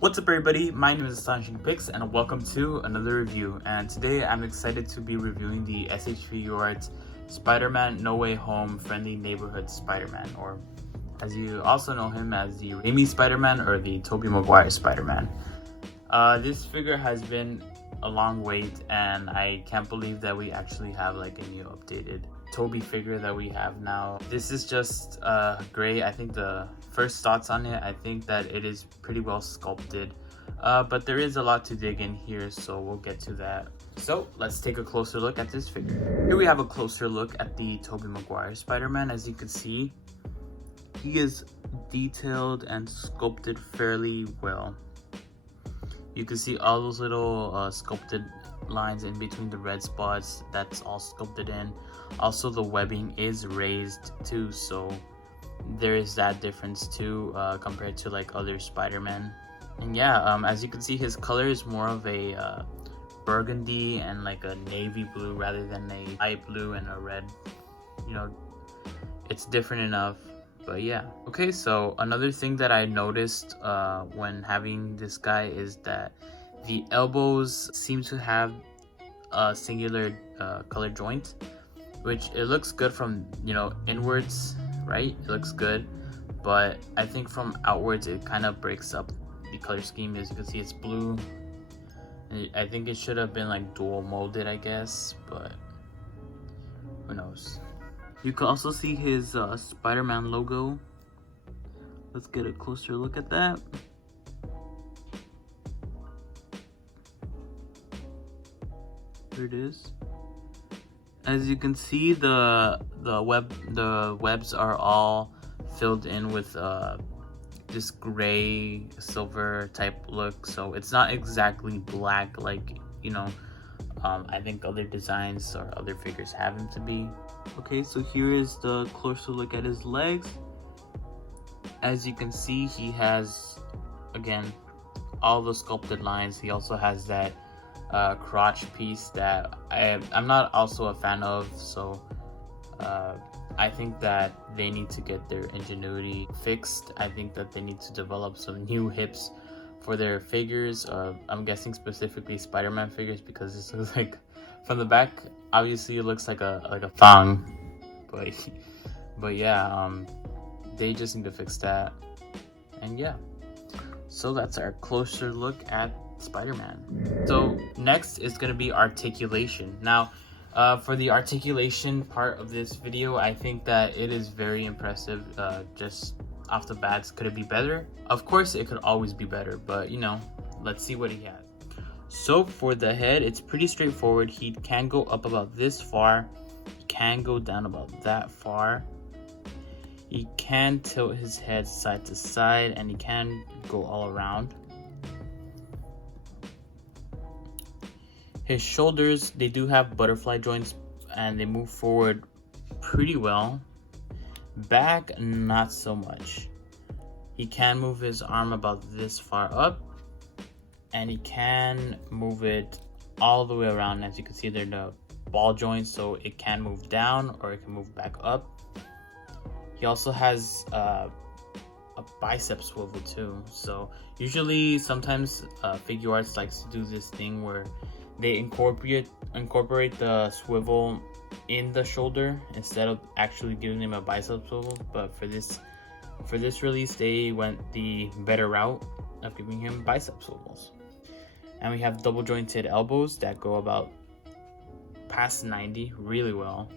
What's up everybody, my name is Astonishing Pix and welcome to another review, and today I'm excited to be reviewing the SHFiguarts Spider-Man No Way Home Friendly Neighborhood Spider-Man, or as you also know him as the Raimi Spider-Man or the Tobey Maguire Spider-Man. This figure has been a long wait and I can't believe that we actually have like a new updated Tobey figure that we have now. This is just great. I think the first thoughts on it, I think that it is pretty well sculpted, but there is a lot to dig in here, so we'll get to that. So let's take a closer look at this figure. Here we have a closer look at the Tobey Maguire Spider-Man. As you can see, he is detailed and sculpted fairly well. You can see all those little sculpted lines in between the red spots. That's all sculpted in. Also, the webbing is raised too, so there is that difference too compared to like other Spider-Man. And yeah, as you can see, his color is more of a burgundy and like a navy blue rather than a light blue and a red. You know, it's different enough. But yeah, okay, so another thing that I noticed when having this guy is that the elbows seem to have a singular color joint, which it looks good from, you know, inwards, right? It looks good, but I think from outwards it kind of breaks up the color scheme. As you can see, it's blue. I think it should have been like dual molded, I guess, but who knows. You can also see his Spider-Man logo. Let's get a closer look at that. There it is. As you can see, the webs are all filled in with this gray silver type look, so it's not exactly black like, you know, I think other designs or other figures have him to be. Okay, so here is the closer look at his legs. As you can see, he has, again, all the sculpted lines. He also has that crotch piece that I'm not also a fan of, so I think that they need to get their ingenuity fixed. I think that they need to develop some new hips for their figures. I'm guessing specifically Spider-Man figures, because this looks like, from the back, obviously it looks like a thong, but yeah, they just need to fix that. And yeah, so that's our closer look at Spider-Man. So next is going to be articulation. Now for the articulation part of this video, I think that it is very impressive. Just off the bats, could it be better? Of course it could always be better, but you know, let's see what he has. So for the head, it's pretty straightforward. He can go up about this far, he can go down about that far, he can tilt his head side to side, and he can go all around. His shoulders, they do have butterfly joints and they move forward pretty well. Back, not so much. He can move his arm about this far up, and he can move it all the way around. As you can see, they're the ball joints, so it can move down or it can move back up. He also has a bicep swivel too. So usually, sometimes Figuarts likes to do this thing where they incorporate the swivel in the shoulder instead of actually giving him a bicep swivel. But for this release, they went the better route of giving him bicep swivels. And we have double jointed elbows that go about past 90 really well.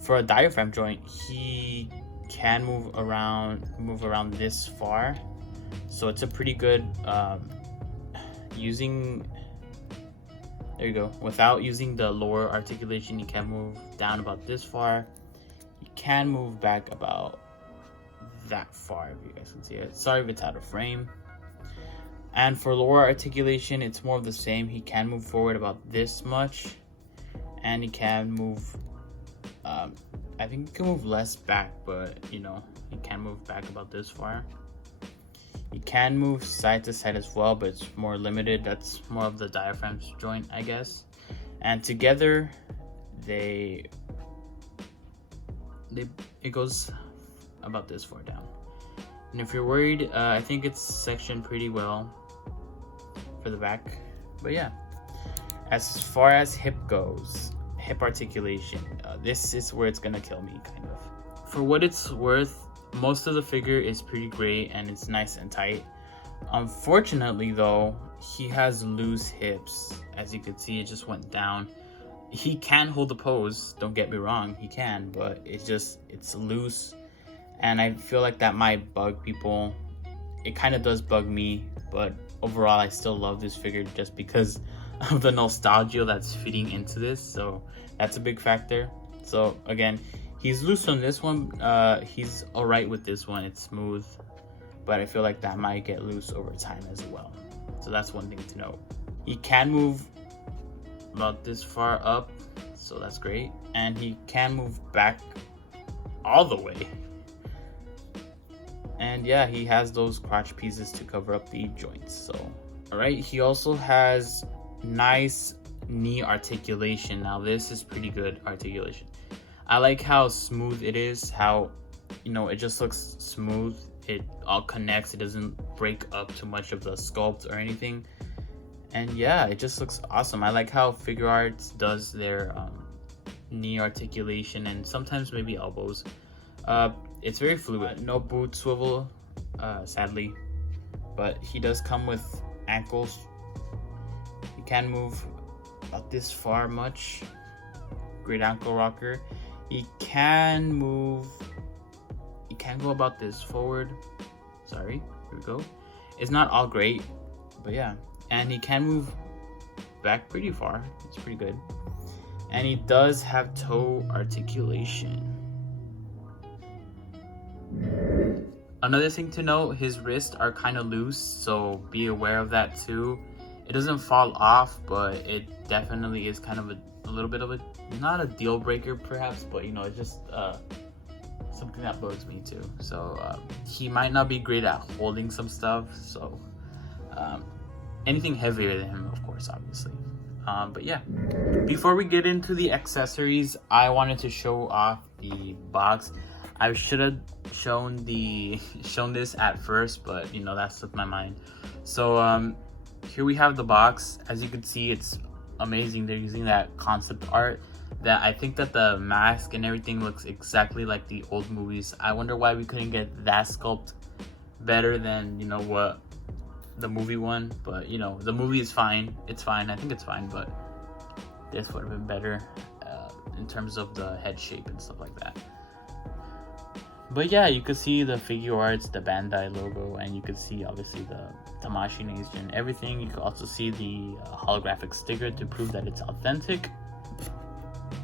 For a diaphragm joint, he can move around this far, so it's a pretty good there you go. Without using the lower articulation, you can move down about this far. You can move back about that far, if you guys can see it. Sorry if it's out of frame. And for lower articulation, it's more of the same. He can move forward about this much, and he can move, I think he can move less back, but you know, he can move back about this far. He can move side to side as well, but it's more limited. That's more of the diaphragm joint, I guess. And together, it goes about this far down. And if you're worried, I think it's sectioned pretty well for the back. But yeah, as far as hip goes, hip articulation, this is where it's gonna kill me, kind of. For what it's worth, most of the figure is pretty great and it's nice and tight. Unfortunately though, he has loose hips. As you can see, it just went down. He can hold the pose, don't get me wrong, he can, but it's loose, and I feel like that might bug people. It kind of does bug me, but overall I still love this figure just because of the nostalgia that's fitting into this, so that's a big factor. So again, he's loose on this one, he's alright with this one, it's smooth, but I feel like that might get loose over time as well. So that's one thing to know. He can move about this far up, so that's great, and he can move back all the way. And yeah, he has those crotch pieces to cover up the joints. So alright, he also has nice knee articulation. Now this is pretty good articulation. I like how smooth it is, how, you know, it just looks smooth, it all connects, it doesn't break up too much of the sculpt or anything. And yeah, it just looks awesome. I like how Figuarts does their knee articulation and sometimes maybe elbows. It's very fluid. No boot swivel, sadly, but he does come with ankles. He can move about this far much. Great ankle rocker. He can move. He can go about this forward. Sorry, here we go. It's not all great, but yeah. And he can move back pretty far. It's pretty good. And he does have toe articulation. Another thing to note, his wrists are kind of loose, so be aware of that too. It doesn't fall off, but it definitely is kind of a little bit of a, not a deal breaker perhaps, but you know, it's just something that bugs me too. So he might not be great at holding some stuff, so anything heavier than him, of course, obviously. But yeah, before we get into the accessories, I wanted to show off the box. I should have shown this at first, but you know, that slipped my mind. So here we have the box. As you can see, it's amazing. They're using that concept art that I think that the mask and everything looks exactly like the old movies. I wonder why we couldn't get that sculpt better than, you know, what the movie one. But you know, the movie is fine, it's fine, I think it's fine, but this would have been better in terms of the head shape and stuff like that. But yeah, you could see the Figuarts, the Bandai logo, and you could see obviously the Tamashii Nation, everything. You could also see the holographic sticker to prove that it's authentic.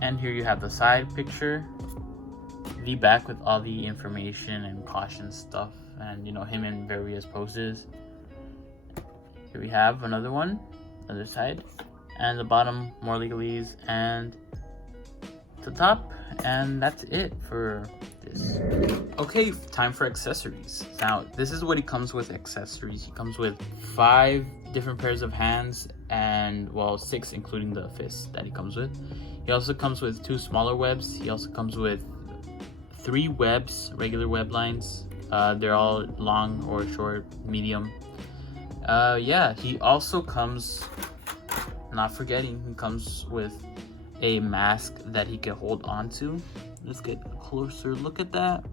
And here you have the side picture, the back with all the information and caution stuff, and you know, him in various poses. Here we have another one, other side, and the bottom more legalese, and the top, and that's it for this. Okay, time for accessories. Now this is what he comes with. Accessories, he comes with 5 different pairs of hands, and well, 6 including the fist that he comes with. He also comes with 2 smaller webs. He also comes with 3 webs, regular web lines. They're all long or short, medium. Yeah, he also comes, not forgetting, he comes with a mask that he can hold on to. Let's get a closer look at that.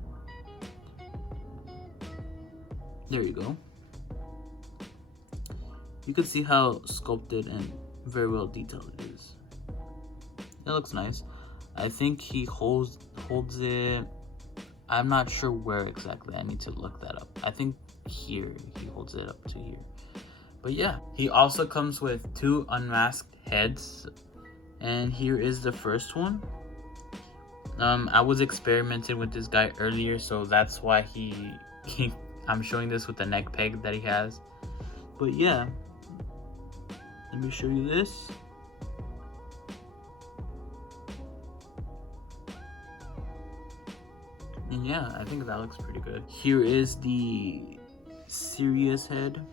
There you go. You can see how sculpted and very well detailed it is. It looks nice. I think he holds it, I'm not sure where exactly, I need to look that up. I think here, he holds it up to here. But yeah, he also comes with 2 unmasked heads, and here is the first one. I was experimenting with this guy earlier, so that's why I'm showing this with the neck peg that he has. But yeah, let me show you this. And yeah, I think that looks pretty good. Here is the serious head.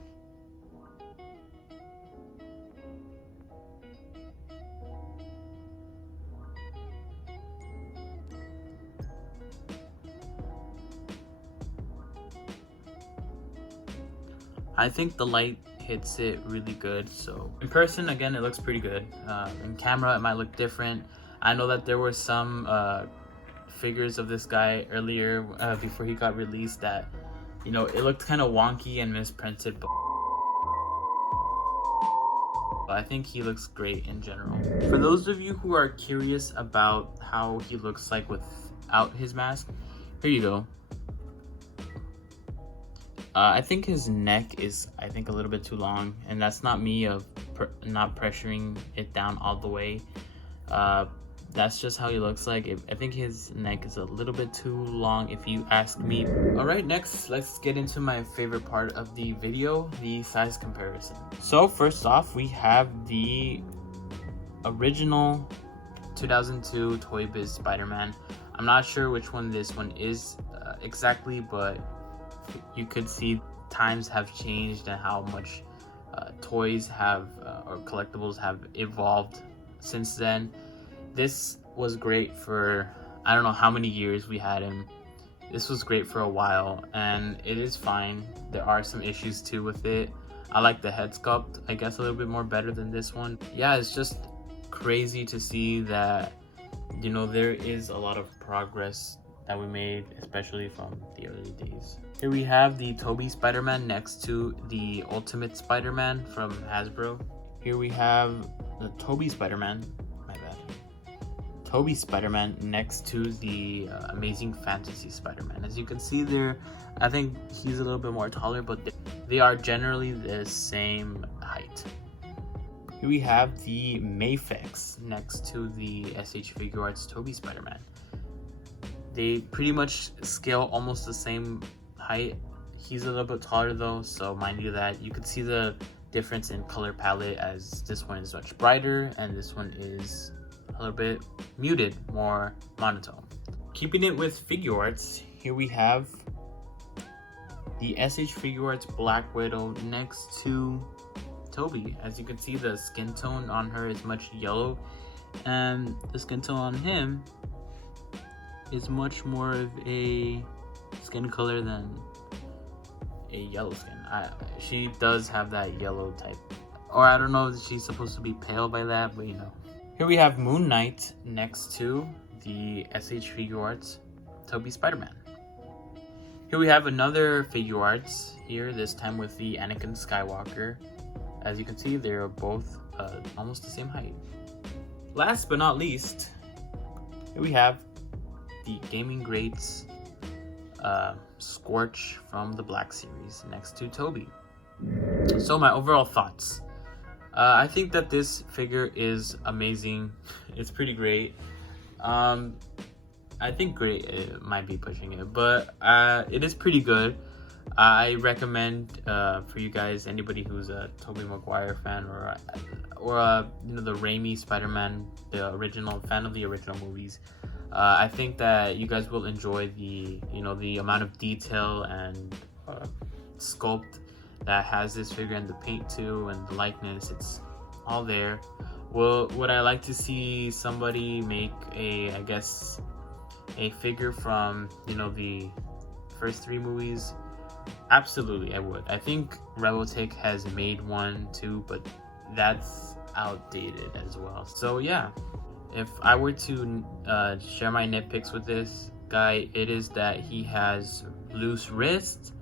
I think the light hits it really good. So in person, again, it looks pretty good. In camera, it might look different. I know that there were some figures of this guy earlier before he got released that, you know, it looked kind of wonky and misprinted, but I think he looks great in general. For those of you who are curious about how he looks like without his mask, here you go. I think his neck is, I think, a little bit too long, and that's not me not pressuring it down all the way. That's just how he looks like. I think his neck is a little bit too long, if you ask me. All right, next, let's get into my favorite part of the video, the size comparison. So first off, we have the original 2002 Toy Biz Spider-Man. I'm not sure which one this one is exactly, but you could see times have changed and how much toys have or collectibles have evolved since then. This was great for, I don't know how many years we had him. This was great for a while, and it is fine. There are some issues too with it. I like the head sculpt, I guess, a little bit more better than this one. Yeah, it's just crazy to see that, you know, there is a lot of progress that we made, especially from the early days. Here we have the Tobey Spider-Man next to the Ultimate Spider-Man from Hasbro. Here we have the Tobey Spider-Man, Tobey Spider-Man next to the Amazing Fantasy Spider-Man. As you can see there, I think he's a little bit more taller, but they are generally the same height. Here we have the Mafex next to the SHFiguarts Tobey Spider-Man. They pretty much scale almost the same height. He's a little bit taller though, so mind you that. You can see the difference in color palette, as this one is much brighter and this one is a little bit muted, more monotone. Keeping it with Figuarts, here we have the SHFiguarts Black Widow next to Tobey. As you can see, the skin tone on her is much yellow, and the skin tone on him is much more of a skin color than a yellow skin. She does have that yellow type, or I don't know if she's supposed to be pale by that, but you know. Here we have Moon Knight next to the SHFiguarts Tobey Spider-Man. Here we have another Figuarts here, this time with the Anakin Skywalker. As you can see, they're both almost the same height. Last but not least, here we have the Gaming Greats Scorch from the Black Series next to Tobey. So my overall thoughts. I think that this figure is amazing. It's pretty great. I think great, it might be pushing it, but it is pretty good. I recommend for you guys, anybody who's a Tobey Maguire fan or you know, the Raimi Spider-Man, the original fan of the original movies. I think that you guys will enjoy the, you know, the amount of detail and sculpt that has this figure, and the paint too, and the likeness. It's all there. Well, would I like to see somebody make I guess a figure from, you know, the first 3 movies? Absolutely, I would. I think Rebeltech has made one too, but that's outdated as well. So yeah, if I were to share my nitpicks with this guy, it is that he has loose wrists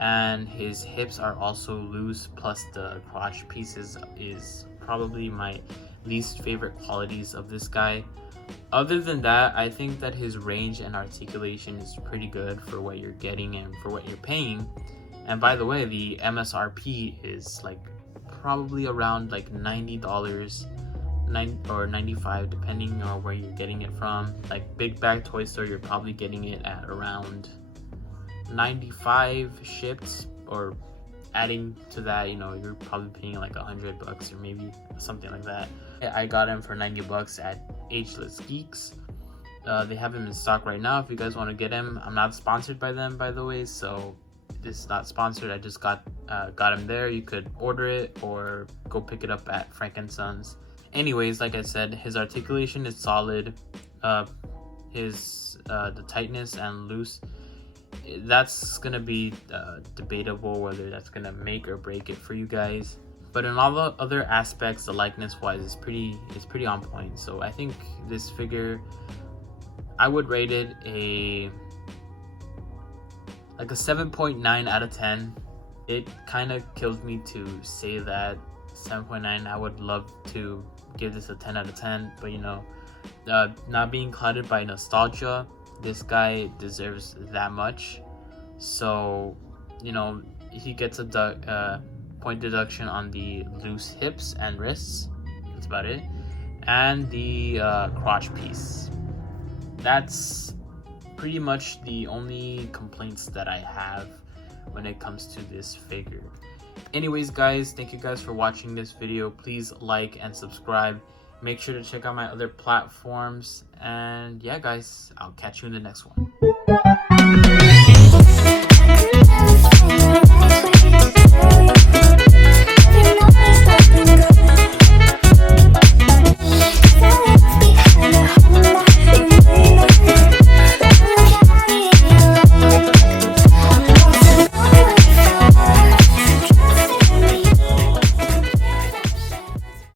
and his hips are also loose, plus the crotch pieces is probably my least favorite qualities of this guy. Other than that, I think that his range and articulation is pretty good for what you're getting and for what you're paying. And by the way, the MSRP is like probably around like $90 or $95, depending on where you're getting it from. Like Big Bag Toy Store, you're probably getting it at around $95 shipped, or adding to that, you know, you're probably paying like $100 or maybe something like that. I got him for $90 at Ageless Geeks. They have him in stock right now if you guys want to get him. I'm not sponsored by them, by the way, so this is not sponsored. I just got him there. You could order it or go pick it up at Frank & Sons. Anyways, like I said, his articulation is solid. The tightness and loose that's gonna be debatable whether that's gonna make or break it for you guys. But in all the other aspects, the likeness wise is pretty on point. So I think this figure, I would rate it a 7.9 out of 10. It kind of kills me to say that 7.9. I would love to give this a 10 out of 10, but you know, not being clouded by nostalgia, this guy deserves that much. So you know, he gets a point deduction on the loose hips and wrists. That's about it. And the crotch piece. That's pretty much the only complaints that I have when it comes to this figure. Anyways guys, thank you guys for watching this video. Please like and subscribe. Make sure to check out my other platforms. And yeah guys, I'll catch you in the next one.